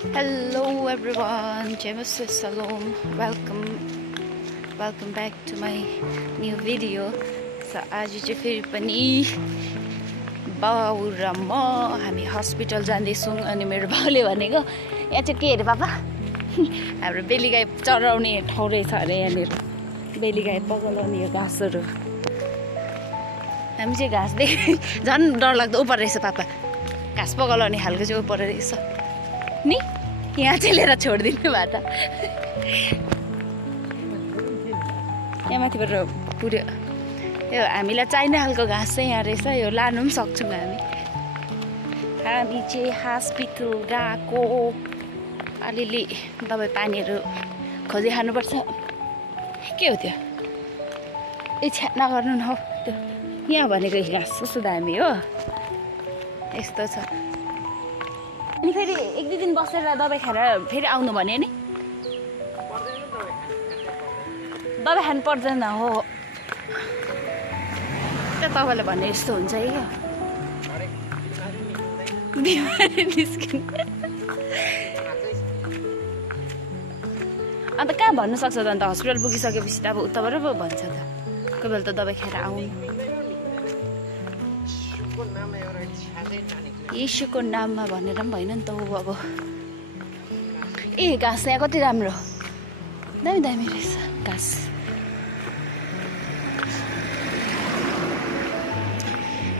Hello everyone, James Salom. Welcome back to my new video. So आज चाहिँ फेरि पनि बाउ र म हामी हस्पिटल जाँदैछौँ अनि मेरो बाउले भनेको यहाँ चाहिँ के अरे पापा हाम्रो बेलीगाई चराउने ठाउँ रहेछ अरे यहाँनिर बेलीगाई पगालाउने घाँसहरू हामी चाहिँ घाँस देख्दै झन् डरलाग्दो उपर रहेछ पापा घाँस पगालाउने खालको चाहिँ उपर रहेछ नि यहाँ चाहिँ लिएर छोडिदिनु भयो त यहाँ माथिबाट पुऱ्यो यो हामीलाई चाहिने खालको घाँस चाहिँ यहाँ रहेछ यो लानु पनि सक्छौँ हामी चाहिँ हस्पिटल गएको अलिअलि दबाई पानीहरू खोजी खानुपर्छ के हो त्यो ए छ्या नगर्नु न हौ त्यो यहाँ भनेको घाँस कस्तो दामी हो यस्तो छ अनि फेरि एक दुई दिन बसेर दबाई खाएर फेरि आउनु भने नि दबाई खानु पर्दैन हो त्यो तपाईँले भने यस्तो हुन्छ है क्या बिमारी निस्किनु अन्त कहाँ भन्नु सक्छ त अन्त हस्पिटल पुगिसकेपछि त अब उताबाट पो भन्छ त कोही बेला त दबाई खाएर आउनु यीशुको नाममा भनेर पनि भएन नि त ऊ अब ए घाँस यहाँ कति राम्रो दामी दामी रहेछ घाँस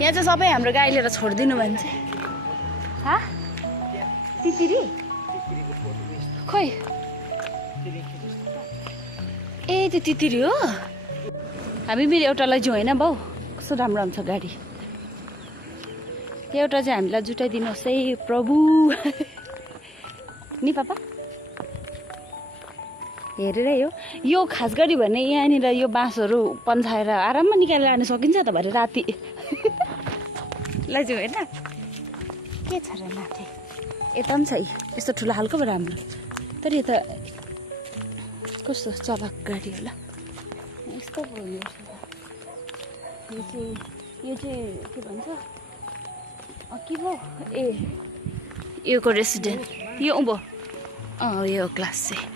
यहाँ चाहिँ सबै हाम्रो गाई लिएर छोडिदिनु भन्छ हा तितिरी खोइ ए त्यो तितिरी हो हामी मेरो एउटालाई जाउँ होइन बाउ कस्तो राम्रो हुन्छ गाडी एउटा चाहिँ हामीलाई जुटाइदिनुहोस् है प्रभु नि पापा हेरेर यो खास गरी भने यहाँनिर यो बाँसहरू पन्साएर आराममा निकालेर लानु सकिन्छ त भरे राति लैजाउँ होइन के छ र माथि यता पनि छ यस्तो ठुलो खालको पो राम्रो तर यता कस्तो चलाक गाडी होला यस्तो पो यो चाहिँ के भन्छ के पो ए योको रेसिडेन्ट यो उँभो यो क्लास चाहिँ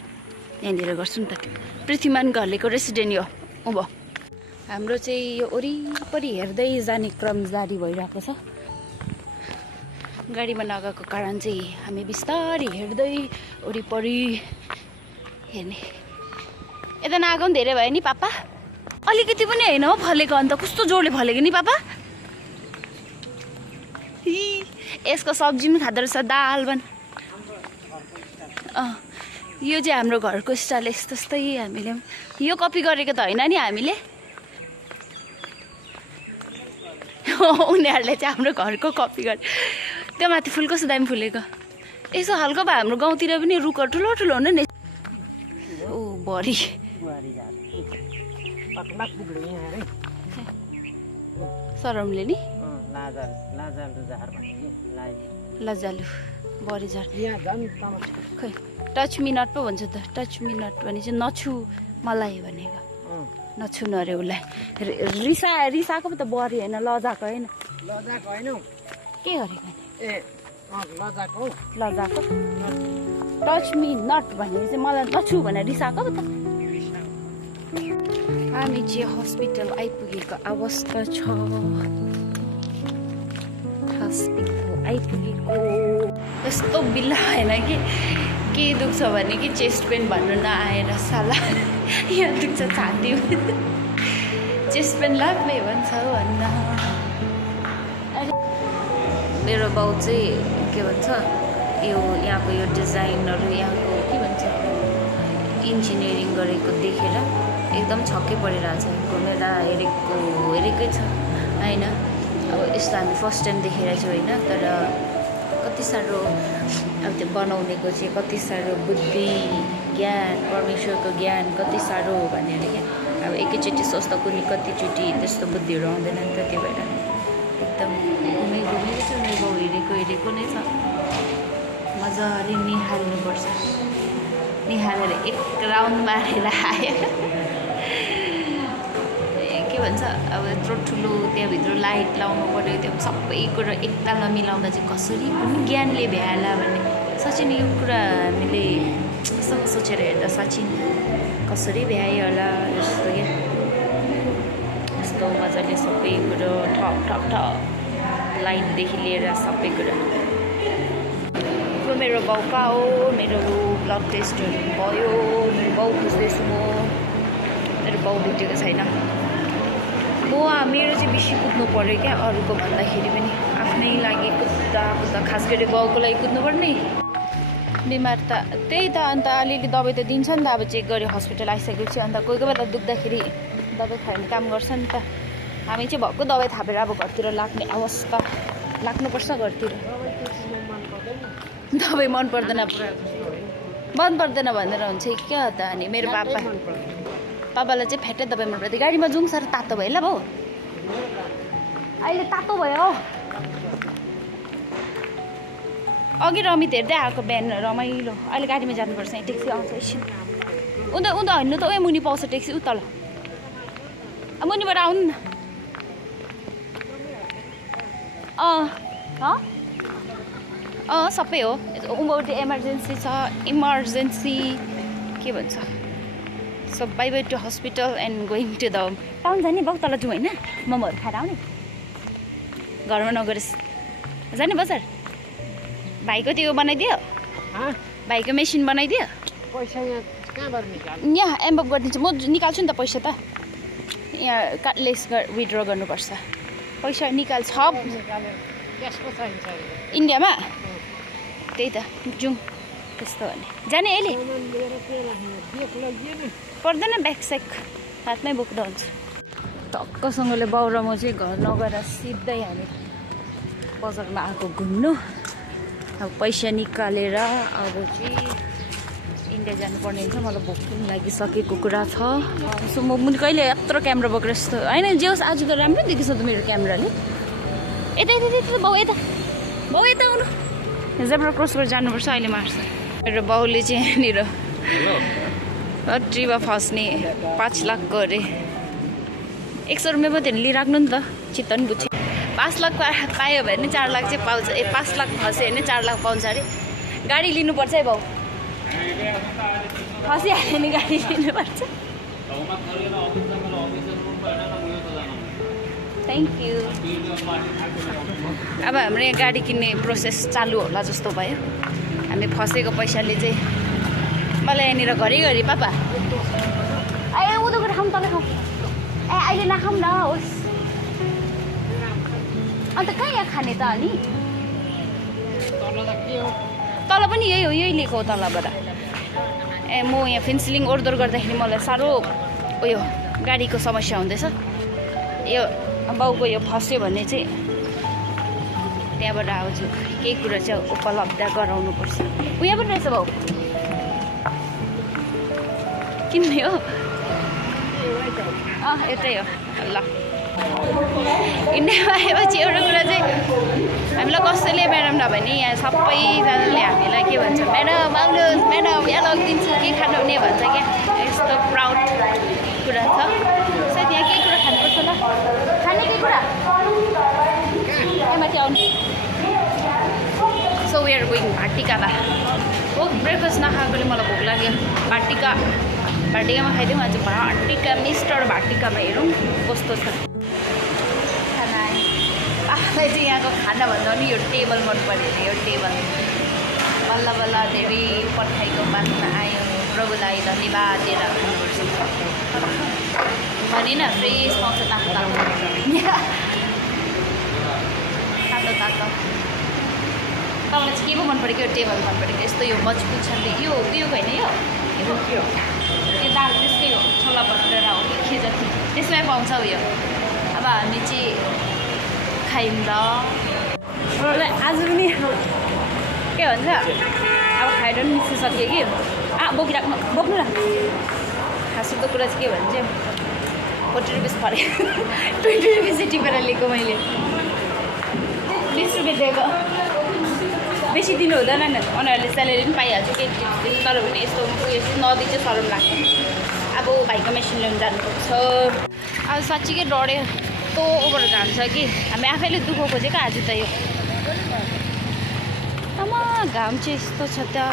यहाँनिर गर्छु नि त पृथ्वीमान घरलेको रेसिडेन्ट यो उँभो हाम्रो चाहिँ यो वरिपरि हेर्दै जाने क्रम जारी भइरहेको छ गाडीमा नगएको कारण चाहिँ हामी बिस्तारै हेर्दै वरिपरि हेर्ने यता नआएको पनि धेरै भयो नि पापा अलिकति पनि होइन हो फलेको अन्त कस्तो जोडले फलेको नि पापा यसको सब्जी पनि खाँदो रहेछ दाल बन यो चाहिँ हाम्रो घरको स्टाइल यस्तो यस्तै हामीले यो कपी गरेको त होइन नि हामीले उनीहरूले चाहिँ हाम्रो घरको कपी गरे त्यो माथि फुल कस्तो दामी फुलेको यसो हल्का भए हाम्रो गाउँतिर पनि रुखहरू ठुलो ठुलो हुनु नि ओ भरि सरमले नि लजालु बरिझार खै टच मी नट पो भन्छ त टच मी नट भने चाहिँ नछु मलाई भनेको नछुनु अरे उसलाई रिसाएको पो त बरी होइन लजाको होइन के गरेको लजाको टच मी नट भने चाहिँ मलाई नछु भनेर रिसाएको पो त हामी चाहिँ हस्पिटल आइपुगेको अवस्था छ हस्पिटल आइपुगेको यस्तो बिल्ला होइन कि के दुख्छ भने कि चेस्ट पेन भन्नु नआएर साला यहाँ दुख्छ छाती चेस्ट पेन लाग्ने भन्छ भन्न मेरो बाउ चाहिँ के भन्छ यो यहाँको यो डिजाइनहरू यहाँको के भन्छ इन्जिनियरिङ गरेको देखेर एकदम छक्कै परिरहेछ घुमेर हेरेकै छ होइन अब यस्तो हामी फर्स्ट टाइम देखेर चाहिँ होइन तर कति साह्रो अब त्यो बनाउनेको चाहिँ कति साह्रो बुद्धि ज्ञान परमेश्वरको ज्ञान कति साह्रो भनेर क्या अब एकैचोटि सोच्दा कुनै कतिचोटि त्यस्तो बुद्धिहरू आउँदैन नि त त्यो भएर एकदम घुमेको छ मेरो बाउ हेरेको नै छ मजाले निहाल्नुपर्छ निहालेर एक राउन्ड मारेर आयो के भन्छ अब यत्रो ठुलो त्यहाँभित्र लाइट लाउनु पऱ्यो त्यो सबै कुरो एकतालमा मिलाउँदा चाहिँ कसरी कुन ज्ञानले भ्याला भन्ने सचिन यो कुरा हामीले सोचेर हेर्दा सचिन कसरी भ्यायो होला जस्तो क्या यस्तो मजाले सबै कुरो ठप ठप ठप लाइनदेखि लिएर सबै कुरा मेरो बाउ कहाँ हो मेरो ब्लड टेस्टहरू भयो मेरो बाउ खोज्दैछु म मेरो बाउ भेटेको छैन मेरो चाहिँ बेसी कुद्नु पऱ्यो क्या अरूको भन्दाखेरि पनि आफ्नै लागि कुद्दा खास गरी बाउको लागि कुद्नुपर्ने बिमार त त्यही त अन्त अलिअलि दबाई त दिन्छ नि त अब चेक गऱ्यो हस्पिटल आइसकेपछि अन्त कोही कोही बेला दुख्दाखेरि दबाई खायो भने काम गर्छ नि त हामी चाहिँ भक्कु दबाई थापेर अब घरतिर लाग्ने अवस्था लाग्नुपर्छ घरतिर दबाई मन पर्दैन भनेर हुन्छ क्या त अनि मेरो पापालाई चाहिँ फ्याटै दबाई मन पर्थ्यो गाडीमा जाउँ साह्रो तातो भयो ल भाउ अहिले तातो भयो अघि रमित हेर्दै आएको बिहान रमाइलो अहिले गाडीमा जानुपर्छ यहाँ ट्याक्सी आउँछ एकछिन उता हिँड्नु त ओ मुनि पाउँछ ट्याक्सी उता ल मुनिबाट आउनु न सबै हो उँभौटी इमर्जेन्सी के भन्छ so by way to hospital and going to the town जाने बाउ तल जाउँ होइन मोमोहरू खाएर आउने घरमा नगरेस् जाने बजार भाइको त्यो बनाइदियो भाइको मेसिन बनाइदियो यहाँ एम्बप गरिदिन्छु म निकाल्छु नि त पैसा त यहाँ कार्डलेस विथड्र गर्नुपर्छ पैसा निकाल्छ इन्डियामा त्यही त जाउँ त्यस्तो भने जाने अहिले पर्दैन ब्यागस्याग हातमै बोक्दा हुन्छ टक्कसँगले बाउ र म चाहिँ घर नगएर सिधै हामी बजारमा आएको घुम्नु अब पैसा निकालेर अब चाहिँ इन्डिया जानुपर्ने हुन्छ मलाई भोक पनि लागिसकेको कुरा छ सो म पनि कहिले यत्रो क्यामेरा बोकेर यस्तो होइन जे होस् आज त राम्रो देखिन्छ त मेरो क्यामेराले यता बाउ यता आउनु जेब्रा क्रसबाट जानुपर्छ अहिले मार्छ मेरो बाउले चाहिँ यहाँनिर लट्रीमा फस्ने 5 लाखको अरे 100 रुपियाँ मात्रै लिइराख्नु नि त चित्त नि बुझ्छ 5 लाख पायो भने 4 लाख चाहिँ पाउँछ 5 लाख फस्यो भने 4 लाख पाउँछ अरे गाडी लिनुपर्छ है बाउ फसिहाल्यो नि गाडी लिनुपर्छ थ्याङ्क यू अब हाम्रो यहाँ गाडी किन्ने प्रोसेस चालु होला जस्तो भयो हामी फसेको पैसाले चाहिँ मलाई यहाँनिर घरिघरि पापा उँधोको खाऊँ तल खाऊँ अहिले नखाऊँ न होस् अन्त कहाँ यहाँ खाने त अनि तल पनि यही हो यही लिएको हो तलबाट म यहाँ फेन्सिलिङ ओर्दोर गर्दाखेरि मलाई साह्रो उयो गाडीको समस्या हुँदैछ यो बाउको यो फस्यो भने चाहिँ त्यहाँबाट आउँछु केही कुरा चाहिँ उपलब्ध गराउनुपर्छ उयो पनि रहेछ बाउ किन्ने हो यतै हो ल इन्डियामा आएपछि एउटा कुरा चाहिँ हामीलाई कसैले म्याडम नभने यहाँ सबैजनाले हामीलाई के भन्छ म्याडम आउनुहोस् म्याडम यहाँ लगिदिन्छु के खानुहुने भन्छ क्या यस्तो प्राउड कुरा छ सायद यहाँ केही कुरा खानुपर्छ ल खाने केही कुरा यहाँ माथि आउनु सो वी आर गोइङ भाटिकामा हो ब्रेकफास्ट नखाएकोले मलाई भोक लाग्यो भाटिकामा खाइदिउँ आज भाटिका मिस्टर भाटिकामा हेरौँ कस्तो छ खाना आफूलाई चाहिँ यहाँको खाना भन्दा पनि यो टेबल मन पऱ्यो अरे यो टेबल बल्ल बल्ल धेरै पर्खाइको बादमा आयो प्रभुलाई धन्यवाद दिएर खानुपर्छ भनेन फ्रेस पाउँछ तातो तातो तपाईँलाई चाहिँ के पो मन परेको यो टेबल मन परेको यस्तो यो मजबुत छ नि यो होइन यो दाल त्यसकै हो छोला भटुरा हो कि जति त्यसमै पाउँछ उयो अब हामी चाहिँ खायौँ ल आज पनि के भन्छ अब खाएर पनि मिसिसक्यो कि बोकिराख्नु बोक्नु न खासुको कुरा चाहिँ के भन्छ 40 रुपियाँ फरे 20 रुपियाँ चाहिँ टिपेर लिएको मैले 20 रुपियाँ दिएको बेसी दिनु हुँदैन नि उनीहरूले स्यालेरी पनि पाइहाल्छ केही टिप्स दिनु तर पनि यस्तो उयो नदी चाहिँ सरम लाग्छ अब भाइको मेसिन ल्याउनु जानुपर्छ अब साँच्चीकै डढ्यो यस्तो ओभर घाम छ कि हामी आफैले दुःख खोजेको आज त यो आमा घाम चाहिँ यस्तो छ त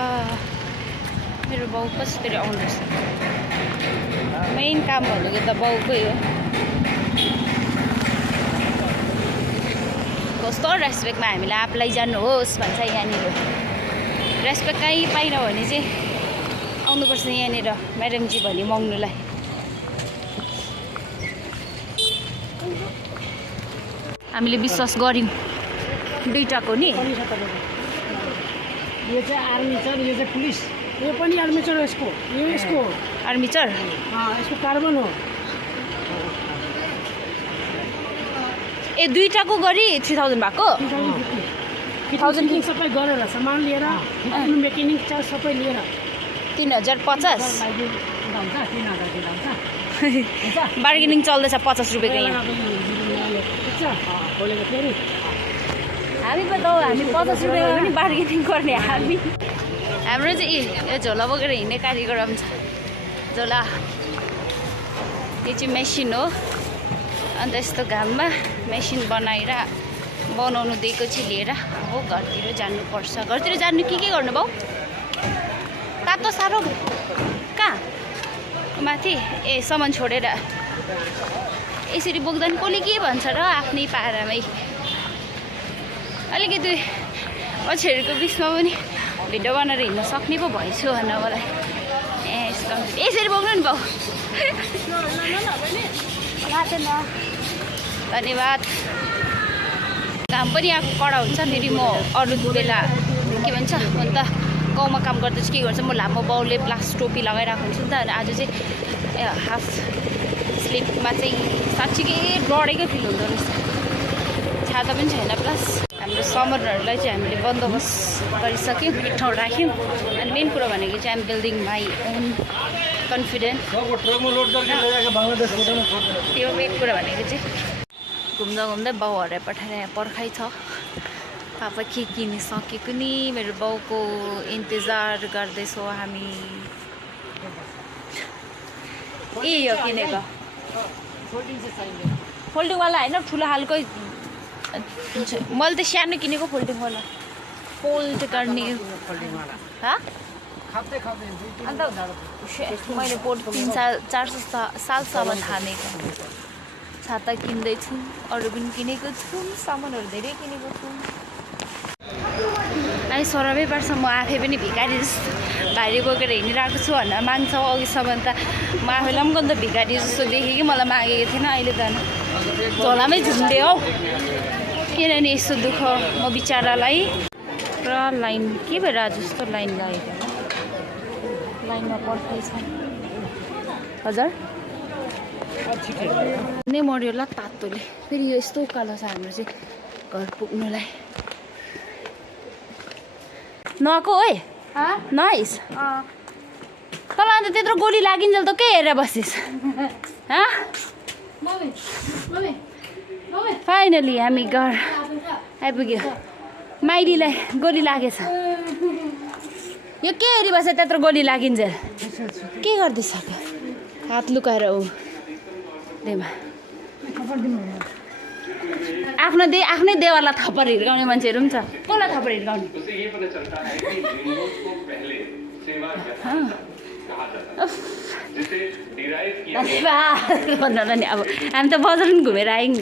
मेरो बाउ कसरी आउँदैछ मेन काम भनेको त बाउकै हो कस्तो रेस्पेक्टमा हामीले आफूलाई जानुहोस् भन्छ यहाँनिर रेस्पेक्ट कहीँ पाइन भने चाहिँ आउनुपर्छ यहाँनिर म्याडमजी भनी मग्नुलाई हामीले विश्वास गऱ्यौँ दुईटाको नि यो चाहिँ आर्मेचर यो चाहिँ पुलिस यो पनि आर्मेचर हो यसको यो यसको आर्मेचर यसको कार्बन हो ए दुईटाको गरी 3000 भएको 2050 सबै गरेर सामान लिएर मेकेनिक चार्ज सबै लिएर 3050 बार्गेनिङ चल्दैछ 50 रुपियाँको यहाँ हामी बताऊ हामी 50 रुपियाँमा पनि बार्गेनिङ गर्ने हामी हाम्रो चाहिँ यो झोला बोकेर हिँड्ने कारिगर पनि छ झोला यो चाहिँ मेसिन हो अन्त यस्तो घाममा मेसिन बनाएर बनाउनु दिएको चाहिँ लिएर हो घरतिर जानुपर्छ घरतिर जानु के गर्नु भाउ तातो साह्रो कहाँ माथि ए सामान छोडेर यसरी बोक्दा नि कसले के भन्छ र आफ्नै पारामै अलिकति अक्षरको बिचमा पनि भिडियो बनाएर हिँड्न सक्ने पो भएछु भन्न मलाई ए यसरी बोक्नु नि भाउ धन्यवाद काम पनि आएको कडा हुन्छ फेरि म अरू बेला के भन्छ अन्त गाउँमा काम गर्दा चाहिँ के गर्छ म लामो बाउले प्लास टोपी लगाइरहेको हुन्छु नि त अनि आज चाहिँ हाफ स्लिपमा चाहिँ साँच्चीकै डढेकै फिल हुँदो रहेछ छाता पनि छैन प्लस हाम्रो समरहरूलाई चाहिँ हामीले बन्दोबस्त गरिसक्यौँ एक ठाउँ राख्यौँ अनि मेन कुरा भनेको चाहिँ I'm building my own confident त्यो मेन कुरा भनेको चाहिँ घुम्दा घुम्दै बाउहरूलाई पठाएर यहाँ पर्खाइ छ पापा के किनिसकेको नि मेरो बाउको इन्तजार गर्दैछौँ हामी ए यो किनेको फोल्डिङवाला होइन ठुलो खालको मैले त सानो किनेको फोल्डिङवाला फोल्ड गर्ने अन्त मैले 300-400 सालसम्म थानेको छाता किन्दैछु अरू पनि किनेको छु सामानहरू धेरै किनेको छु अनि सरबै पर्छ म आफै पनि भिखारी जस्तो भारी बोकेर हिँडिरहेको छु भनेर माग्छ अघिसम्म त म आफैलाई पनि गन्त भिखारी जस्तो देखेँ कि मलाई मागेको थिएन अहिले त झोलामै झुन्डे हौ किनभने यस्तो दुःख म बिचरालाई पुरा लाइन के भएर जस्तो लाइन लागेको लाइनमा पर्खाइ छ हजुर नै मर्यो ल तातोले फेरि यो यस्तो उकालो छ हाम्रो चाहिँ घर पुग्नुलाई नआएको है नाइस तल अन्त त्यत्रो गोली लागिन्जेल त के हेरेर बसिस् फाइनली हामी घर आइपुग्यो माइलीलाई गोली लागेछ यो के हेरिबस्छ त्यत्रो गोली लागिन्जेल के गर्दैछ हात लुकाएर ऊ देमा आफ्नै देवाललाई थप्पर हिर्काउने मान्छेहरू पनि छ कसलाई थप्पर हिर्काउने भन्नु नि अब हामी त बजार पनि घुमेर आयौँ नि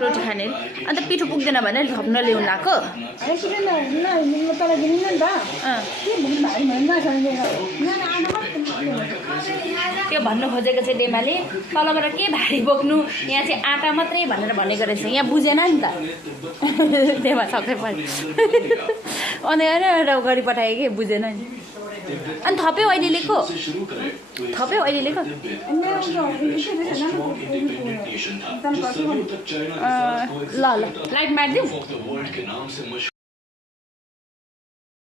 रोटी खाने अन्त पिठो पुग्दैन भने थप्न ल्याउनु आएको त्यो भन्नु खोजेको चाहिँ डेमाले तलबाट के भारी बोक्नु यहाँ चाहिँ आँटा मात्रै भनेर भनेको रहेछ यहाँ बुझेन नि त डेमा छक्कै पऱ्यो अनि एउटा गरी पठायो कि बुझेन नि अनि थप्यो अहिले लिएको ल लाइट मारिदिउँ